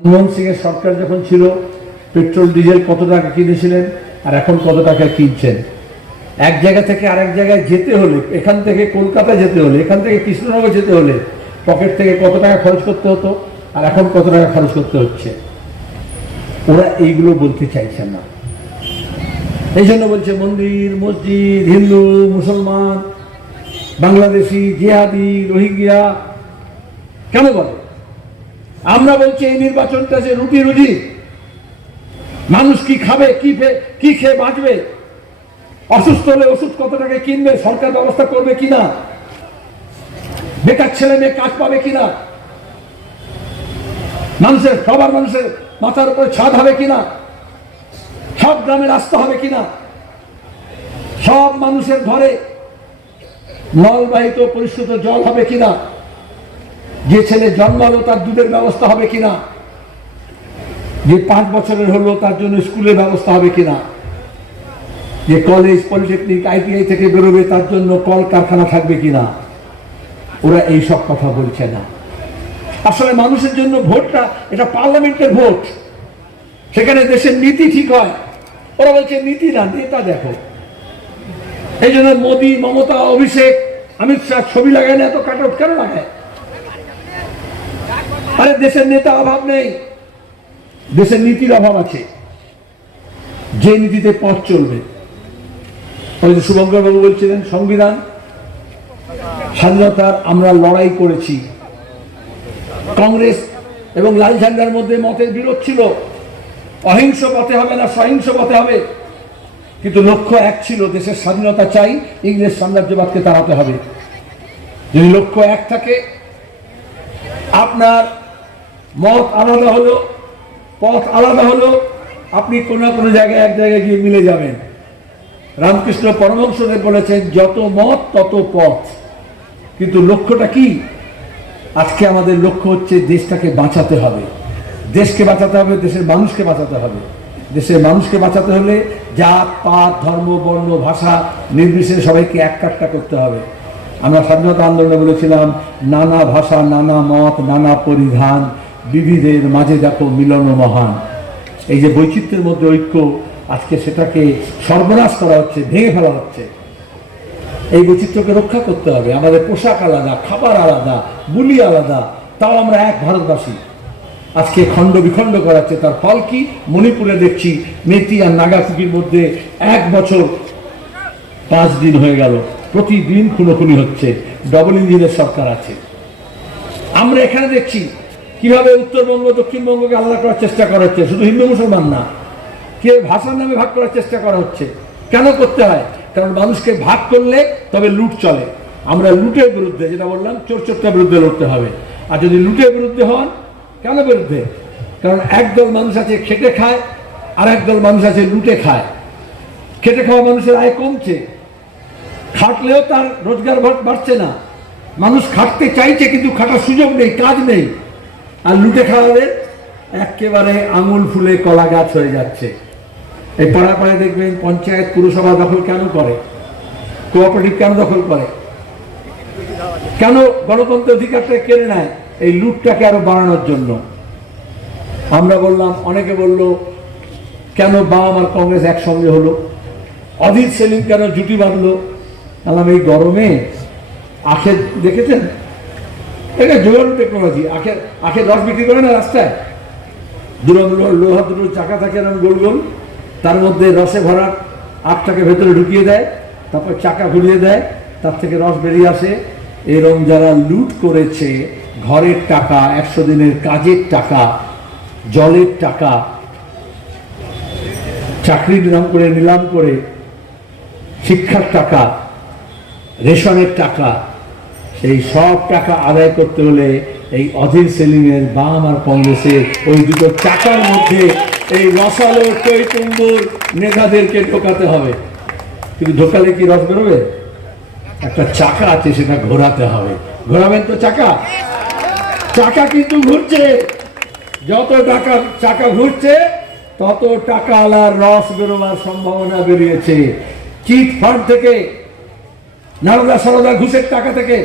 মনমোহন সিং এর সরকার যখন ছিল, পেট্রোল, ডিজেল কত টাকা কিনেছিলেন আর এখন কত টাকা কিনছেন? এক জায়গা থেকে আরেক জায়গায় যেতে হলে, এখান থেকে কলকাতা যেতে হলে, এখান থেকে কৃষ্ণনগর যেতে হলে পকেট থেকে কত টাকা খরচ করতে হতো আর এখন কত টাকা খরচ করতে হচ্ছে? ওরা এইগুলো বলতে চাইছে না। এই জন্য বলছে মন্দির, মসজিদ, হিন্দু, মুসলমান, বাংলাদেশি, জেহাদি, রোহিঙ্গিয়া, কেন বলে? আমরা বলছি এই নির্বাচনটা যে রুটি রুজি, মানুষ কি খাবে, কি কি খেয়ে বাঁচবে? অসুস্থ হলে ওষুধ কত টাকা কিনবে, সরকার ব্যবস্থা করবে কিনা? বেকার ছেলে মেয়ে কাজ পাবে কিনা? মানুষের, সবার মানুষের মাথার উপরে ছাদ হবে কিনা? সব গ্রামে রাস্তা হবে কিনা? সব মানুষের ঘরে নলবাহিত পরিশ্রুত জল হবে কিনা? যে ছেলে জন্মালো, তার দুধের ব্যবস্থা হবে কিনা? যে পাঁচ বছরের হলো, তার জন্য স্কুলের ব্যবস্থা হবে কিনা? যে কলেজ পলিটেকনিক আইটিআই থেকে বেরোবে, তার জন্য কল কারখানা থাকবে কিনা? ওরা এই সব কথা বলছে না। আসলে মানুষের জন্য ভোটটা, এটা পার্লামেন্টের ভোট। সেখানে দেশের নীতি ঠিক হয়। ওরা বলছে, নীতি না, নেতা দেখো। এই জন্য মোদী, মমতা, অভিষেক, অমিত শাহ ছবি লাগায় না, এত কাটআউট কেন লাগায়? আরে দেশের নেতা অভাব নেই। দেশের নীতির অভাব আছে। যে নীতিতে পথ চলবে। ওই যে শুভঙ্কর বাবু বলছিলেন, সংবিধান, স্বাধীনতার আমরা লড়াই করেছি। কংগ্রেস এবং লাল ঝান্ডার মধ্যে মতের বিরোধ ছিল। অহিংস পথে হবে না, সহিংস পথে হবে। কিন্তু লক্ষ্য এক ছিল, দেশের স্বাধীনতা চাই, ইংরেজ সাম্রাজ্যবাদকে তাড়াতে হবে। যদি লক্ষ্য এক থাকে, আপনার মত আলাদা হলো, পথ আলাদা হলো, আপনি কোনো কোনো জায়গায় এক জায়গায় গিয়ে মিলে যাবেন। রামকৃষ্ণ পরমহংসদেব বলেছেন, যত মত, তত পথ। কিন্তু লক্ষ্যটা কি? আজকে আমাদের লক্ষ্য হচ্ছে দেশটাকে বাঁচাতে হবে। দেশকে বাঁচাতে হবে, দেশের মানুষকে বাঁচাতে হবে। দেশের মানুষকে বাঁচাতে হলে জাত, পাত, ধর্ম, বর্ণ, ভাষা নির্বিশেষে সবাইকে এক কাট্টা করতে হবে। আমরা স্বাধীনতা আন্দোলনে বলেছিলাম, নানা ভাষা, নানা মত, নানা পরিধান। বিবিধের মাঝে দেখো মিলন মহান। এই যে বৈচিত্র্যের মধ্যে ঐক্য, আজকে সেটাকে সর্বনাশ করা হচ্ছে, ভেঙে ফেলা হচ্ছে। এই বৈচিত্র্যকে রক্ষা করতে হবে। আমাদের পোশাক আলাদা, খাবার আলাদা, বুলি আলাদা, তাও আমরা এক ভারতবাসী। আজকে খণ্ড বিখণ্ড করাচ্ছে তার ফল কি? মণিপুরে দেখছি মেতি আর নাগাকুকির মধ্যে এক বছর পাঁচ দিন হয়ে গেল। প্রতিদিন খুনোখুনি হচ্ছে। ডবল ইঞ্জিনের সরকার আছে। আমরা এখানে দেখছি কীভাবে উত্তরবঙ্গ, দক্ষিণবঙ্গকে আলাদা করার চেষ্টা করা হচ্ছে? শুধু হিন্দু মুসলমান না। কীভাবে ভাষার নামে ভাগ করার চেষ্টা করা হচ্ছে? কেন করতে হয়? কারণ মানুষকে ভাগ করলে তবে লুট চলে। আমরা লুটের বিরুদ্ধে, যেটা বললাম চোর চোরটার বিরুদ্ধে লড়তে হবে। আর যদি লুটের বিরুদ্ধে হন, কেন বিরুদ্ধে? কারণ একদল মানুষ আছে খেটে খায় আর একদল মানুষ আছে লুটে খায়। খেটে খাওয়া মানুষের আয় কমছে। খাটলেও তার রোজগার বাড়- বাড়ছে না। মানুষ খাটতে চাইছে, কিন্তু খাটার সুযোগ নেই, কাজ নেই। আর লুটে খাওয়ালে একেবারে আঙুল ফুলে কলা গাছ হয়ে যাচ্ছে। এই পাড়া পাড়ায় দেখবেন পঞ্চায়েত পুরসভা দখল কেন করে? কোঅপারেটিভ কেন দখল করে? কেন গণতন্ত্রের অধিকারটা কেড়ে নেয়? এই লুটটাকে আরও বাড়ানোর জন্য। আমরা বললাম, অনেকে বলল, কেন বাম আর কংগ্রেস একসঙ্গে হলো? অধীর সেলিম কেন জুটি বাঁধলো? বললাম, এই গরমে আখের দেখেছেন? এটা জোগাড় টেকনোলজি আখের আখের রস বিক্রি করে না রাস্তায়? দুটো দুটো লোহা দুটো চাকা থাকে এরকম গোল গোল। তার মধ্যে রসে ভরা আখটাকে ভেতরে ঢুকিয়ে দেয়, তারপর চাকা ঘুরিয়ে দেয়, তার থেকে রস বেরিয়ে আসে। এরম যারা লুট করেছে, ঘরের টাকা, একশো দিনের কাজের টাকা, জলের টাকা, চাকরির নাম করে, নিলাম করে, শিক্ষার টাকা, রেশনের টাকা সেই সব টাকা আদায় করতে হলে এই অধীর সেলিমের বাম আর কংগ্রেসের ওই দুটো চাকার মধ্যে এই রসালো টৈটুম্বুর নেতাদেরকে ঢোকাতে হবে। কিন্তু ঢোকালে কি রস বেরোবে? একটা চাকা আছে, সেটা ঘোরাতে হবে। ঘোরাবেন তো চাকা? চাকা কিন্তু ঘুরছে। যত টাকা, চাকা ঘুরছে, তত টাকা আলার রস বেরোবার সম্ভাবনা বেরিয়েছে। চিট ফান্ড থেকে, নারদা সারদা ঘুষের টাকা থেকে।